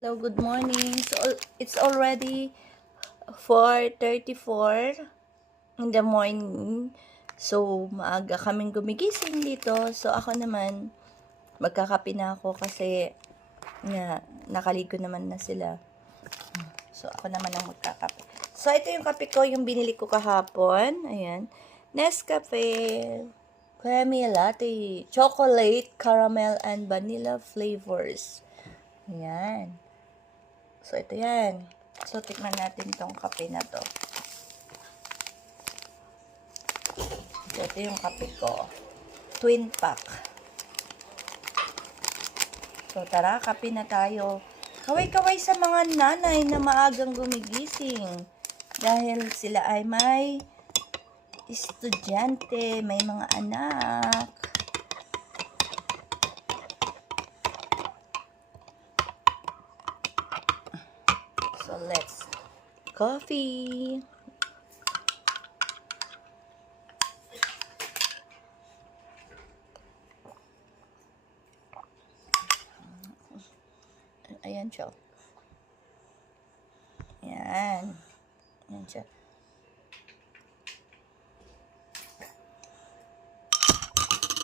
Hello, good morning. So it's already 4:34 in the morning. So maaga kaming gumigising dito. So ako naman magkakape na ako kasi nga nakaligo naman na sila. So ako naman ang magkakape. So ito yung kape ko, yung binili ko kahapon. Ayan. Nescafe Creamy Latte, chocolate, caramel, and vanilla flavors. Ayan. So, ito yan. So, tikman natin tong kape na to. So, ito yung kape ko. Twin pack. So, tara, kape na tayo. Kaway-kaway sa mga nanay na maagang gumigising. Dahil sila ay may estudyante, may mga anak. So, let's coffee. Ayan siya. Ayan. Ayan siya.